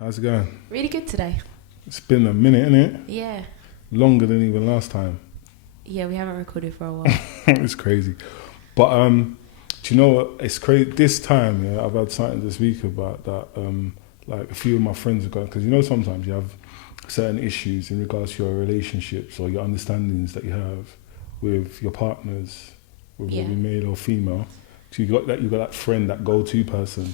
How's it going? Really good today. It's been a minute, innit? Yeah. Longer than even last time. Yeah, we haven't recorded for a while. It's crazy. But do you know what? It's crazy. This time, yeah, I've had something to speak about that. Like a few of my friends have gone, because you know sometimes you have certain issues in regards to your relationships or your understandings that you have with your partners, whether it be male or female. So you got that friend, that go-to person.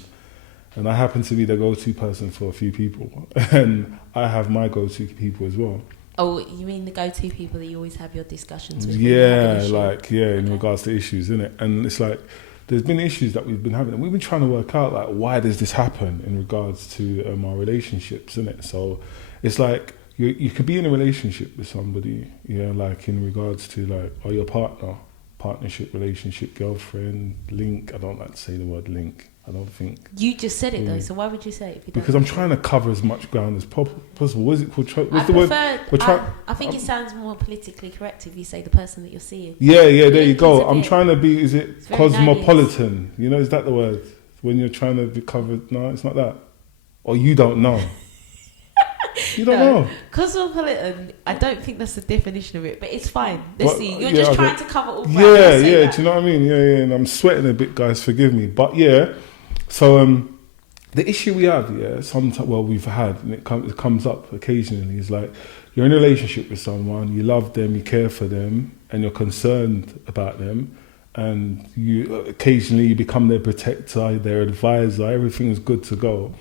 And I happen to be the go-to person for a few people. And I have my go-to people as well. Oh, you mean the go-to people that you always have your discussions with? Yeah, in regards to issues, innit? And it's like, there's been issues that we've been having, and we've been trying to work out, like, why does this happen in regards to our relationships, innit? So it's like, you could be in a relationship with somebody, yeah, like in regards to, like, or your partnership, relationship, girlfriend, link. I don't like to say the word link. I don't think. You just said it though, so why would you say it? If you because I'm trying to cover as much ground as possible. What is it called? I think it sounds more politically correct if you say the person that you're seeing. Yeah, there you go. I'm trying to be, is it cosmopolitan? You know, is that the word? When you're trying to be covered? No, it's not that. Or you don't know. You don't know. Cosmopolitan, I don't think that's the definition of it, but it's fine. Let's see. You're just trying to cover all ground. Yeah. Do you know what I mean? Yeah. And I'm sweating a bit, guys. Forgive me. But yeah. So the issue we have, we've had, and it comes up occasionally, is like you're in a relationship with someone, you love them, you care for them, and you're concerned about them, and you occasionally you become their protector, their advisor, everything's good to go.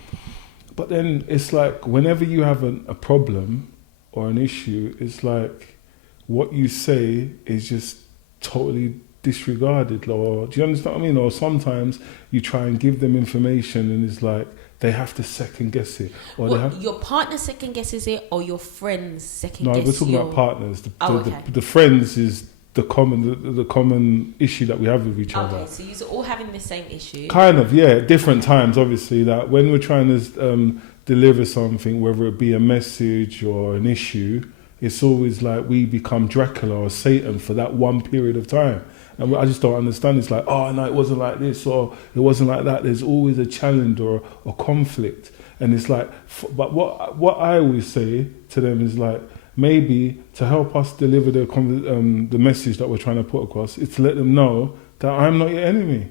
But then it's like whenever you have a problem or an issue, it's like what you say is just totally disregarded, or do you understand what I mean? Or sometimes you try and give them information and it's like they have to second guess it. Or your partner second guesses it, or your friends second guess it? No, we're talking about partners. The friends is the common issue that we have with each other. Okay, so you're all having the same issue. Kind of, yeah. Different times, obviously, that when we're trying to deliver something, whether it be a message or an issue, it's always like we become Dracula or Satan for that one period of time. And I just don't understand. It's like, oh, no, it wasn't like this or it wasn't like that. There's always a challenge or a conflict. And it's like, but what I always say to them is like, maybe to help us deliver the message that we're trying to put across, it's to let them know that I'm not your enemy.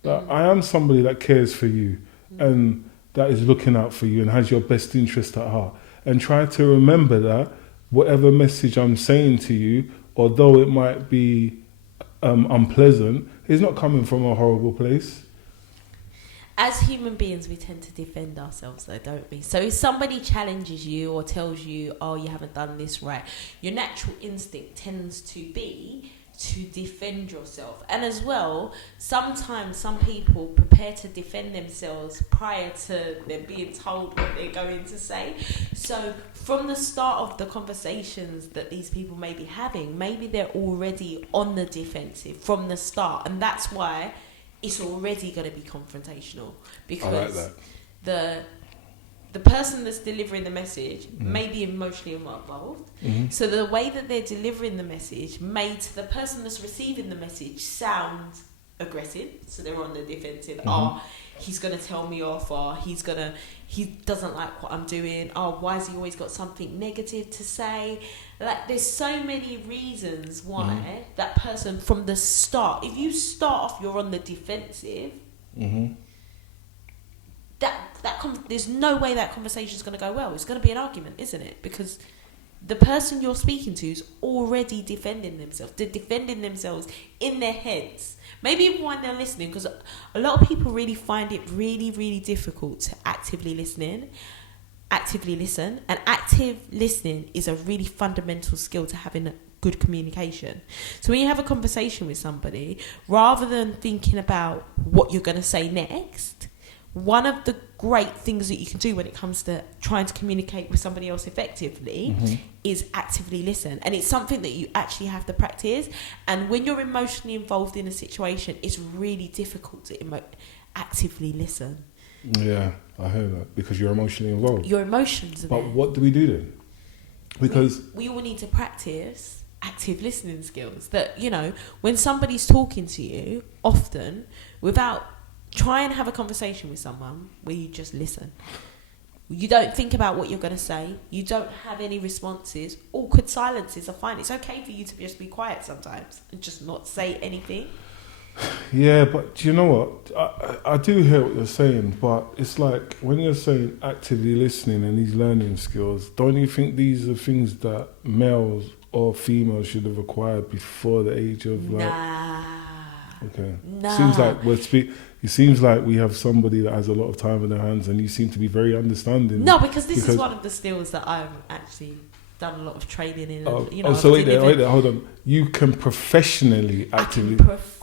That I am somebody that cares for you and that is looking out for you and has your best interest at heart. And try to remember that whatever message I'm saying to you, although it might be unpleasant, is not coming from a horrible place. As human beings, we tend to defend ourselves though, don't we? So if somebody challenges you or tells you, oh, you haven't done this right, your natural instinct tends to be to defend yourself. And as well, sometimes some people prepare to defend themselves prior to them being told what they're going to say. So from the start of the conversations that these people may be having, maybe they're already on the defensive from the start. And that's why it's already going to be confrontational, because the person that's delivering the message may be emotionally involved. So the way that they're delivering the message made the person that's receiving the message sound aggressive. So they're on the defensive. Oh, he's going to tell me off, or he doesn't like what I'm doing. Oh, why has he always got something negative to say? Like, there's so many reasons why that person from the start, if you start off, you're on the defensive, there's no way that conversation is going to go well. It's going to be an argument, isn't it? Because the person you're speaking to is already defending themselves. They're defending themselves in their heads. Maybe even when they're listening, because a lot of people really find it really, really difficult to actively listen. And active listening is a really fundamental skill to having good communication. So when you have a conversation with somebody, rather than thinking about what you're going to say next, one of the great things that you can do when it comes to trying to communicate with somebody else effectively is actively listen. And it's something that you actually have to practice. And when you're emotionally involved in a situation, it's really difficult to actively listen. Yeah, I heard that, because you're emotionally involved. Your emotions are there. But what do we do then? Because we all need to practice active listening skills. That, you know, when somebody's talking to you, often, try and have a conversation with someone where you just listen. You don't think about what you're going to say. You don't have any responses. Awkward silences are fine. It's okay for you to just be quiet sometimes and just not say anything. Yeah, but do you know what? I do hear what you're saying, but it's like when you're saying actively listening and these learning skills, don't you think these are things that males or females should have acquired before the age of like? Nah. Okay. Nah. Seems like it seems like we have somebody that has a lot of time in their hands, and you seem to be very understanding. No, because this is one of the skills that I've actually done a lot of training in. So wait there, hold on. You can professionally actively.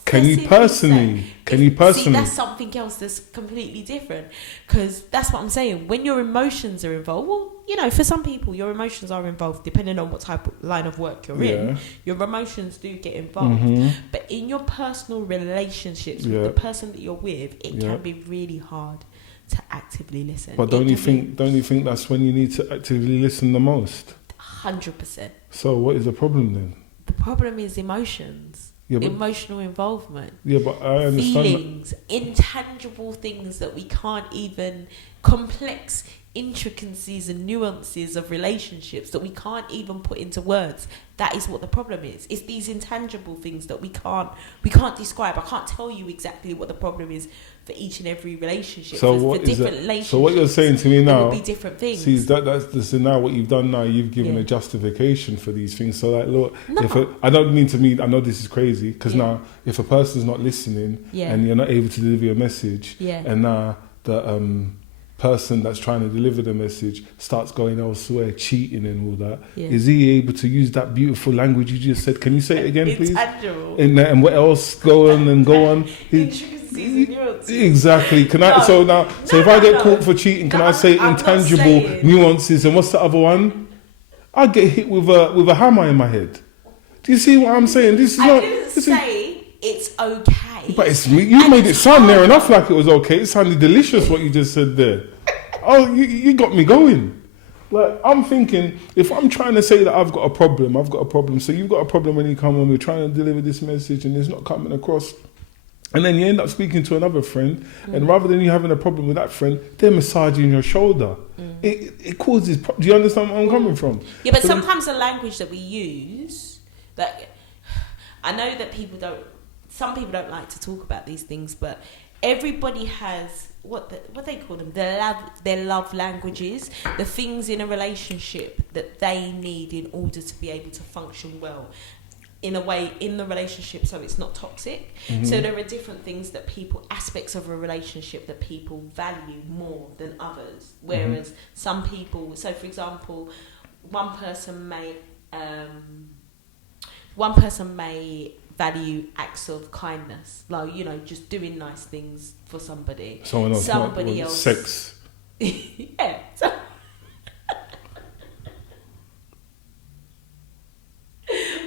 Can you personally? See, that's something else that's completely different. Because that's what I'm saying. When your emotions are involved, well, for some people, your emotions are involved depending on what type of line of work you're in. Your emotions do get involved. Mm-hmm. But in your personal relationships with the person that you're with, it can be really hard to actively listen. But don't you think that's when you need to actively listen the most? 100%. So what is the problem then? The problem is emotions. Emotional involvement. Yeah, but I understand. Feelings, intangible things that we can't even, complex intricacies and nuances of relationships that we can't even put into words. That is what the problem is. It's these intangible things that we can't describe. I can't tell you exactly what the problem is for each and every relationship. So what is that? So what you're saying to me now? It would be different things. See, that's now what you've done. Now you've given a justification for these things. So like, look, I don't mean to mean. I know this is crazy because now if a person's not listening and you're not able to deliver your message, and now the person that's trying to deliver the message starts going elsewhere, cheating and all that. Is he able to use that beautiful language you just said? Can you say it again, please? Intangible. And what else? Go on. Exactly. Can I? So if I get caught for cheating, can I say intangible nuances? And what's the other one? I get hit with a hammer in my head. Do you see what I'm saying? I didn't say it's okay. But it's me. You made it sound near enough like it was okay. It sounded delicious what you just said there. Oh, you got me going. Like, I'm thinking, if I'm trying to say that I've got a problem. So you've got a problem when you come and we're trying to deliver this message and it's not coming across. And then you end up speaking to another friend, and rather than you having a problem with that friend, they're massaging your shoulder. It causes. Do you understand where I'm coming from? Yeah, but sometimes the language that we use, that I know that some people don't like to talk about these things, but everybody has what they call them, their love languages, the things in a relationship that they need in order to be able to function well in a way in the relationship, so it's not toxic. So there are different things aspects of a relationship that people value more than others, whereas some people, so for example, one person may value acts of kindness, like just doing nice things for somebody. Somebody else sex. Yeah.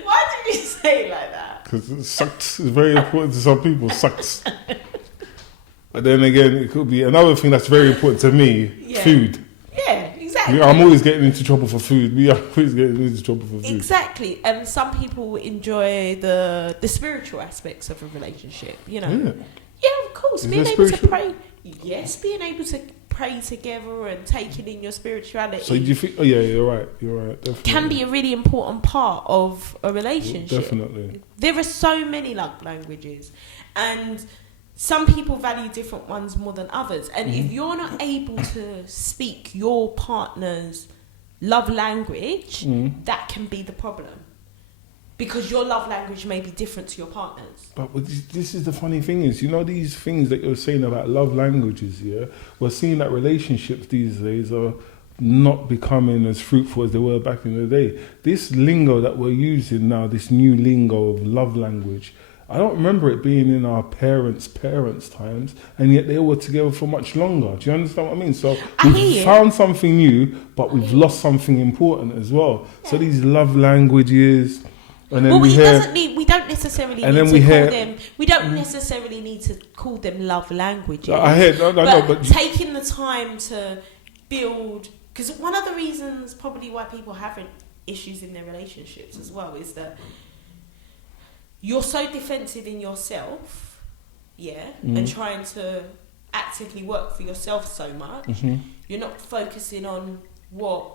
Why did you say it like that? Because sex is very important to some people. Sex. But then again, it could be another thing that's very important to me. Food. Yeah, exactly. I'm always getting into trouble for food. Exactly. And some people enjoy the spiritual aspects of a relationship, Yeah, of course. Being able to pray. Yes, being able to pray together and taking in your spirituality. So do you think? Oh yeah, you're right. Definitely. Can be a really important part of a relationship. Definitely. There are so many love languages, and some people value different ones more than others. And if you're not able to speak your partner's love language, that can be the problem. Because your love language may be different to your partner's. But this is the funny thing is, these things that you're saying about love languages, we're seeing that relationships these days are not becoming as fruitful as they were back in the day. This lingo that we're using now, this new lingo of love language, I don't remember it being in our parents' times, and yet they were together for much longer. Do you understand what I mean? So we've found something new, but we've lost something important as well. Yeah. So these love languages, and then we don't necessarily need to call them love languages. But taking the time to build, because one of the reasons probably why people have issues in their relationships as well is that you're so defensive in yourself, and trying to actively work for yourself so much You're not focusing on what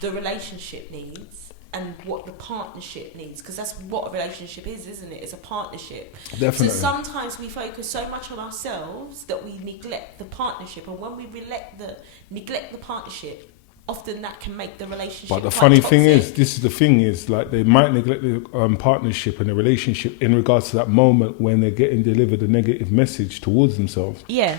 the relationship needs and what the partnership needs, because that's what a relationship is, isn't it? It's a partnership. Definitely. So sometimes we focus so much on ourselves that we neglect the partnership, and when we neglect the partnership, often that can make the relationship. But the quite funny toxic. thing is, this is the thing is, like, they might neglect the partnership and the relationship in regards to that moment when they're getting delivered a negative message towards themselves. Yeah.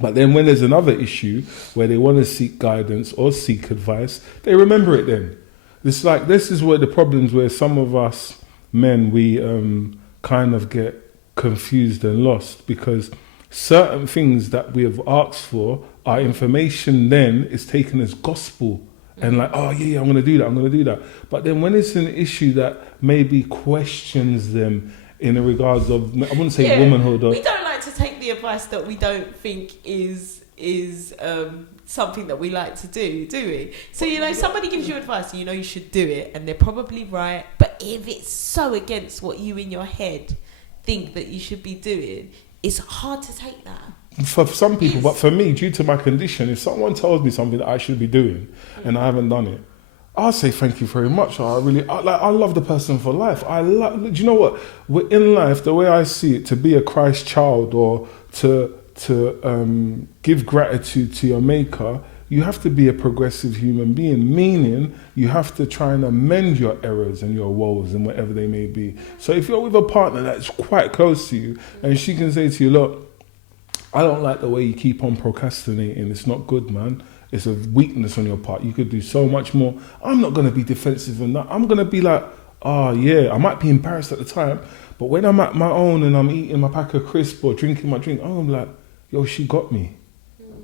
But then when there's another issue where they want to seek guidance or seek advice, they remember it then. It's like, this is where the problems where some of us men, we kind of get confused and lost, because certain things that we have asked for, our information then is taken as gospel. And like, oh yeah, I'm going to do that. But then when it's an issue that maybe questions them in the regards of, I wouldn't say womanhood. Or, we don't like to take the advice that we don't think is something that we like to do we? So, somebody gives you advice and you should do it, and they're probably right. But if it's so against what you in your head think that you should be doing, it's hard to take that. For some people, but for me, due to my condition, if someone tells me something that I should be doing and I haven't done it, I'll say thank you very much. I love the person for life. Do you know what? In life, the way I see it, to be a Christ child or to give gratitude to your maker, you have to be a progressive human being, meaning you have to try and amend your errors and your woes and whatever they may be. So if you're with a partner that's quite close to you and she can say to you, look, I don't like the way you keep on procrastinating. It's not good, man. It's a weakness on your part. You could do so much more. I'm not going to be defensive in that. I'm going to be like, oh yeah, I might be embarrassed at the time, but when I'm at my own and I'm eating my pack of crisp or drinking my drink, I'm like, yo, she got me.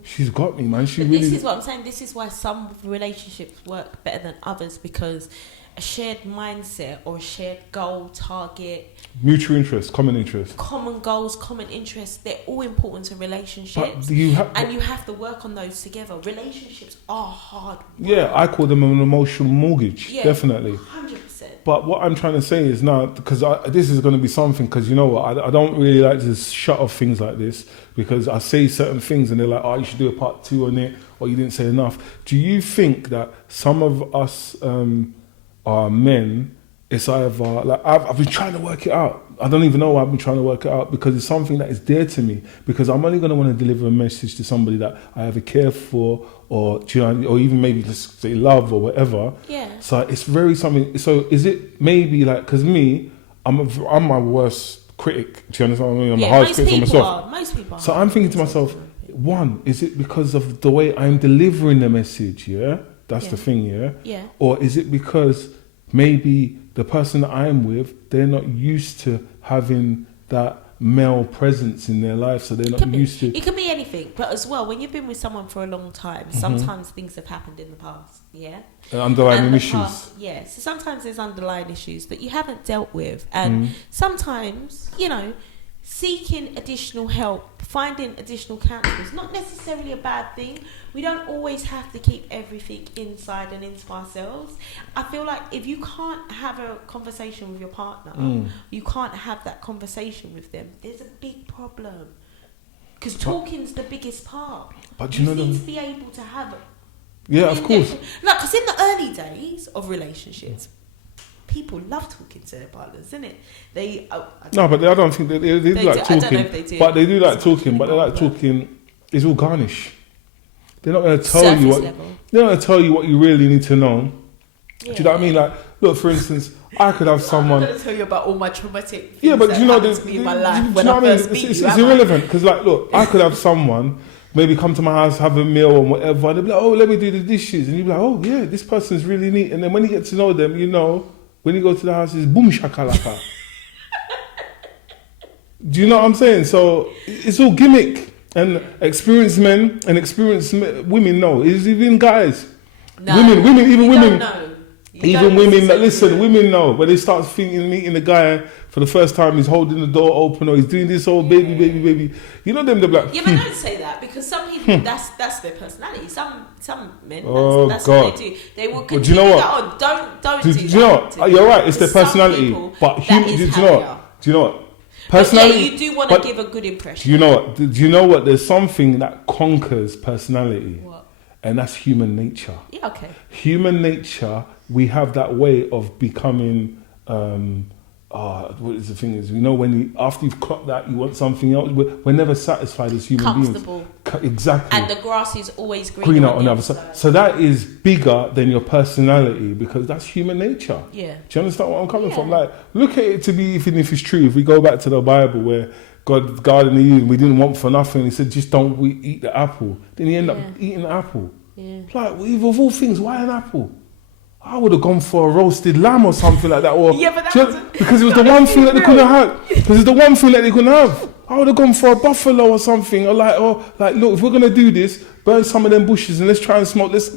She's got me, man. This is what I'm saying. This is why some relationships work better than others, because a shared mindset or a shared goal, target, mutual interest, common goals, common interests, they're all important to relationships. But you have to work on those together. Relationships are hard work. Yeah, I call them an emotional mortgage, definitely. 100%. But what I'm trying to say is now, because this is going to be something, because you know what, I don't really like to shut off things like this, because I say certain things and they're like, oh, you should do a part 2 on it, or you didn't say enough. Do you think that some of us are men, it's either, like, I've been trying to work it out. I don't even know why I've been trying to work it out, because it's something that is dear to me, because I'm only going to want to deliver a message to somebody that I either care for, or or even maybe just say love or whatever. Yeah. So it's very something. So is it maybe like, because me, I'm my worst critic. Do you understand what I mean? I'm a hard critic for myself. Most people are. So I'm thinking to myself, one, is it because of the way I'm delivering the message? Yeah, that's the thing. Yeah. Yeah. Or is it because maybe the person that I'm with, they're not used to having that male presence in their life, so they're not used to... It could be anything, but as well, when you've been with someone for a long time, sometimes things have happened in the past, underlying issues. So sometimes there's underlying issues that you haven't dealt with, and sometimes, seeking additional help, finding additional counsellors, not necessarily a bad thing. We don't always have to keep everything inside and into ourselves. I feel like if you can't have a conversation with your partner, you can't have that conversation with them, there's a big problem. Because talking's the biggest part. But you need to be able to have... Yeah, of course. Like, because in the early days of relationships, people love talking to their partners, isn't it? I don't think they like talking. I don't know if they do. But they do like talking. But they like talking. It's all garnish. They're not going to tell you what. They're not going to tell you what you really need to know. Yeah. Do you know what I mean? Like, look, for instance, I could have someone. I'm going to tell you about all my traumatic things. Yeah, but that you know, happened to me in my life when I first meet you. It's irrelevant, because, like, look, I could have someone maybe come to my house, have a meal or whatever, and they'll be like, oh, let me do the dishes, and you'll be like, oh yeah, this person's really neat. And then when you get to know them, when you go to the house, it's boom shakalaka. Do you know what I'm saying? So it's all gimmick. And experienced men and experienced women know. It's even guys. No, women. Even women that listen, women know. When they start meeting the guy for the first time, he's holding the door open or he's doing this whole baby. You know them, they're like... Yeah, but don't say that, because some people, that's their personality. Some men, that's God. what they do. They will continue that on. Don't do that. You know what? You're right, it's their personality. But do you know what? Personality. Yeah, you do want to give a good impression. Do you know what? Do you know what? There's something that conquers personality. What? And that's human nature. Yeah, okay. Human nature, we have that way of becoming, what is the thing is, after you've clocked that, you want something else. We're never satisfied as human Comfortable. beings. Exactly. And the grass is always greener on the other side. So that is bigger than your personality because that's human nature. Yeah. Do you understand where I'm coming from? Like, look at it to be, even if it's true, if we go back to the Bible where God gardened Eden, we didn't want for nothing. He said, just don't eat the apple. Then he ended up eating the apple. Yeah. Like, of all things, why an apple? I would have gone for a roasted lamb or something like that. Or, because it was the one thing that they couldn't have. Because it's the one thing that they couldn't have. I would have gone for a buffalo or something. Or like, look, if we're going to do this, burn some of them bushes and let's try and smoke. Let's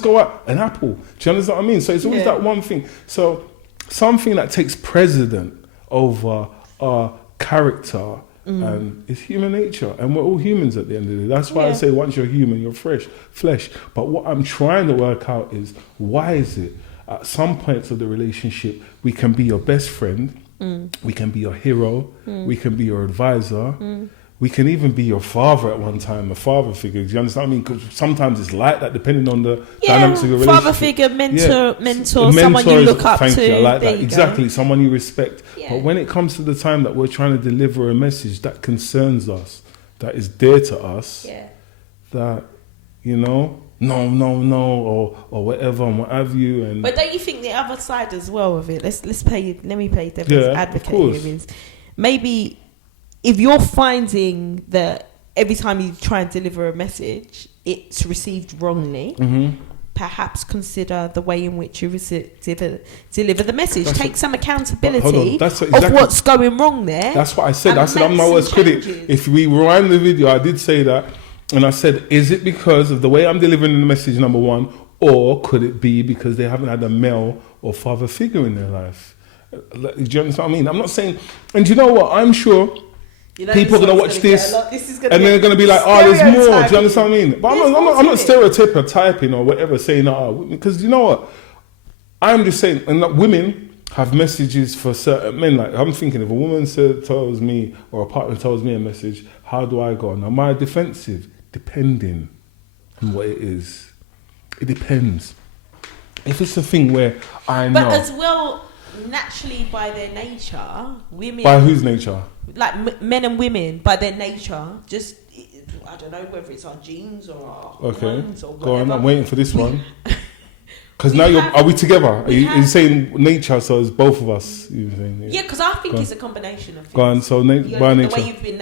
go out. An apple. Do you understand what I mean? So it's always that one thing. So something that takes precedent over our character and it's human nature, and we're all humans at the end of the day. That's why I say once you're human, you're flesh. But what I'm trying to work out is, why is it at some points of the relationship we can be your best friend, we can be your hero, we can be your advisor, we can even be your father at one time, a father figure. Do you understand what I mean? Because sometimes it's like that depending on the dynamics of your relationship. Father figure, mentor, someone you look up to. Thank you, I like that. Exactly, go. Someone you respect. Yeah. But when it comes to the time that we're trying to deliver a message that concerns us, that is dear to us, that, no, or whatever, and what have you. And but don't you think the other side as well of it? Let me play devil's advocate here. Means maybe if you're finding that every time you try and deliver a message, it's received wrongly, perhaps consider the way in which you deliver the message. Take some accountability of what's going wrong there. That's what I said. I said I'm my worst critic. If we rewind the video, I did say that. And I said, is it because of the way I'm delivering the message, number one, or could it be because they haven't had a male or father figure in their life? Do you understand what I mean? I'm not saying... And do you know what? I'm sure... people are going to watch this and they're going to be like, there's more. Do you understand what I mean? But I'm not stereotyping or whatever, saying, because you know what? I'm just saying, and that women have messages for certain men. Like, I'm thinking, if a woman tells me, or a partner tells me a message, how do I go? Now, am I defensive? Depending on what it is. It depends. If it's a thing where I know... But as well, naturally, by their nature, women... By whose nature? Like men and women, by their nature, just, I don't know whether it's our genes or our hormones or whatever. Go on, I'm waiting for this one. Because now are we together? Are you saying nature, so it's both of us? Yeah, because I think it's a combination of things. Go on, so by nature. The way you've been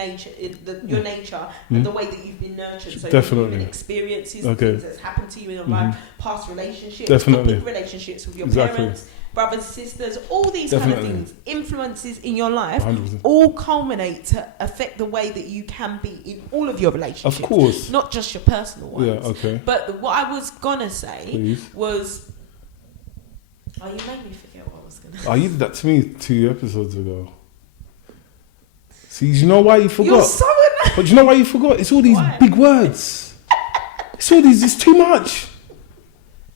your nature, and the way that you've been nurtured. So definitely. Human experiences, things that's happened to you in your life, past relationships, definitely. Relationships with your parents, brothers, sisters, all these kind of things, influences in your life, 100%. All culminate to affect the way that you can be in all of your relationships. Of course. Not just your personal ones. Yeah, okay. But what I was going to say was... Oh, you made me forget what I was going to say. Oh, you did that to me 2 episodes ago. See, you know why you forgot? You're so annoying. But you know why you forgot? It's all these big words. It's too much.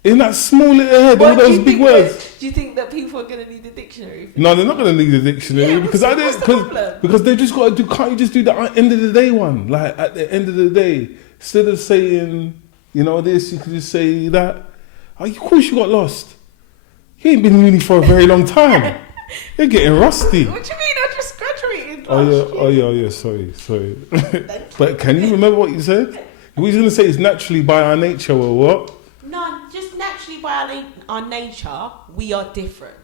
In that small little head, all those big words. Do you think that people are going to need a dictionary? No, they're not going to need a dictionary because they just got to do. Can't you just do the end of the day one? Like at the end of the day, instead of saying this, you could just say that. Of course, you got lost. You ain't been in uni for a very long time. You're getting rusty. What do you mean? I just graduated. Oh yeah. Sorry. But can you remember what you said? What you going to say is naturally by our nature or what? No, just naturally by our nature, we are different.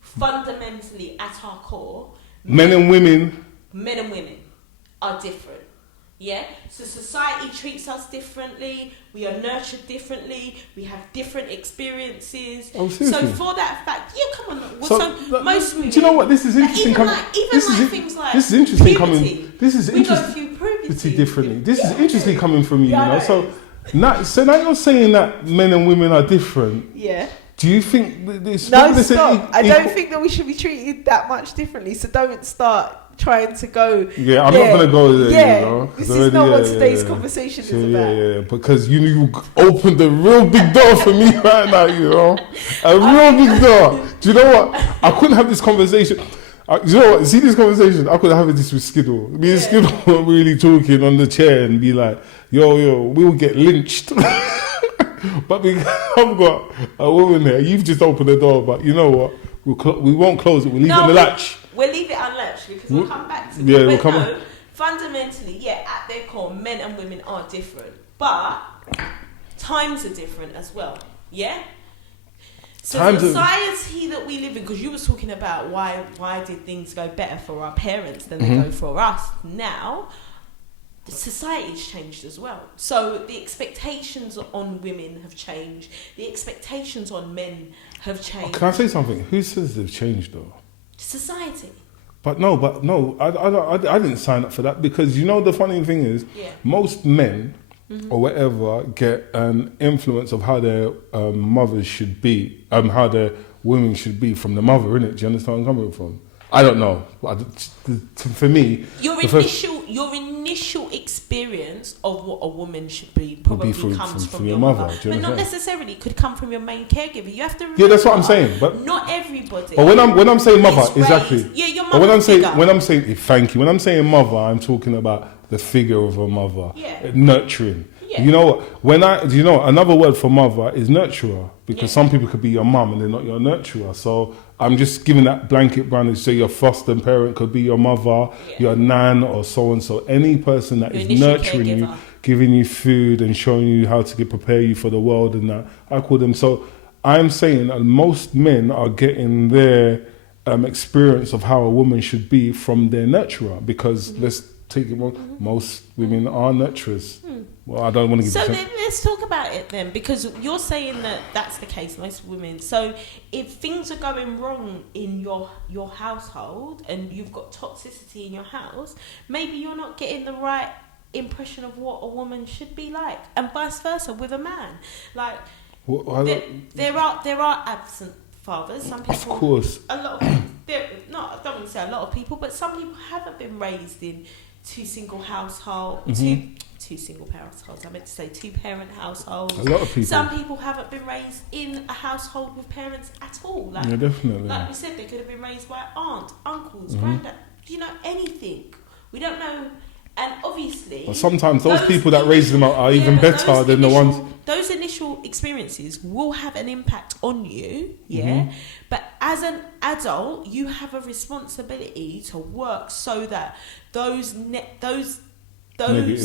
Fundamentally, at our core, men and women are different. Yeah? So society treats us differently, we are nurtured differently, we have different experiences. Oh, seriously? So for that fact, come on. Most women, do you know what? This is interesting. This is interesting coming. This is interesting. Puberty differently. This is interesting coming from you. So now you're saying that men and women are different. Yeah. Do you think this? No, stop. I don't think that we should be treated that much differently. So don't start trying to go. Yeah, I'm not going to go there. Yeah, this is not what today's conversation is about. Yeah, because you opened a real big door for me right now. A real big door. Do you know what? I couldn't have this conversation. You know what? See this conversation? I could have this with Skiddle. Me and Skiddle were really talking on the chair and be like, yo, we'll get lynched. But because I've got a woman here, you've just opened the door, but you know what? We won't close it. We'll leave it on the latch. We'll leave it unlatched because we'll come back to it. Yeah, we'll come fundamentally, at their core, men and women are different. But times are different as well. Yeah? So the society that we live in, because you were talking about why did things go better for our parents than they go for us now, the society's changed as well. So the expectations on women have changed. The expectations on men have changed. Can I say something? Who says they've changed though? Society. But no, I didn't sign up for that because you know the funny thing is, most men or whatever get an influence of how their mothers should be, how their women should be from the mother, innit? Do you understand where I'm coming from? I don't know. For me, your initial experience of what a woman should be probably comes from your mother, but not necessarily could come from your main caregiver. You have to remember, that's what I'm saying. But not everybody. But when I'm saying mother, exactly. Yeah, your mother. But when I'm saying thank you. When I'm saying mother, I'm talking about the figure of a mother, nurturing. Yeah. You know what? Another word for mother is nurturer, because some people could be your mum and they're not your nurturer. So I'm just giving that blanket brand. So your foster parent could be your mother, your nan, or so and so. Any person that is nurturing you, giving you food and showing you how to prepare you for the world and that, I call them. So I'm saying that most men are getting their experience of how a woman should be from their nurturer, because let's take it wrong, most women are nurturers. Well, I don't want to give. So then let's talk about it then, because you're saying that that's the case, most women. So if things are going wrong in your household and you've got toxicity in your house, maybe you're not getting the right impression of what a woman should be like, and vice versa with a man. Like there are absent fathers. Some people, of course, a lot of I don't want to say a lot of people, but some people haven't been raised in two single households. Two single households. I meant to say two parent households. A lot of people. Some people haven't been raised in a household with parents at all. Like, definitely. Like we said, they could have been raised by aunt, uncles, granddad. Anything. We don't know. And obviously, but sometimes those people that raise them are even better than the ones. Those initial experiences will have an impact on you, But as an adult, you have a responsibility to work so that those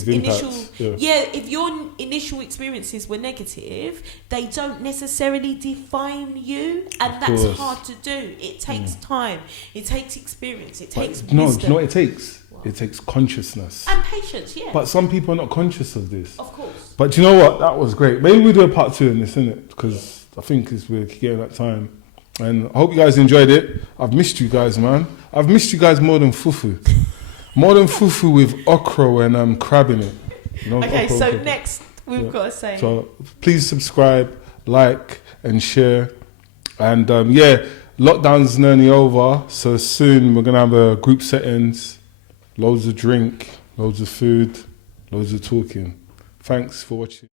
initial if your initial experiences were negative, they don't necessarily define you, and that's hard to do. It takes time, it takes experience, it takes wisdom. No, do you know what it takes? It takes consciousness and patience. But some people are not conscious of this, of course. But do you know what? That was great. Maybe we'll do a part 2 in this, innit? Because I think we're getting that time. And I hope you guys enjoyed it. I've missed you guys, man. I've missed you guys more than fufu. More than fufu with okra and crab in it. Okay, so next we've got to say. So please subscribe, like, and share. And lockdown's nearly over. So soon we're going to have a group settings, loads of drink, loads of food, loads of talking. Thanks for watching.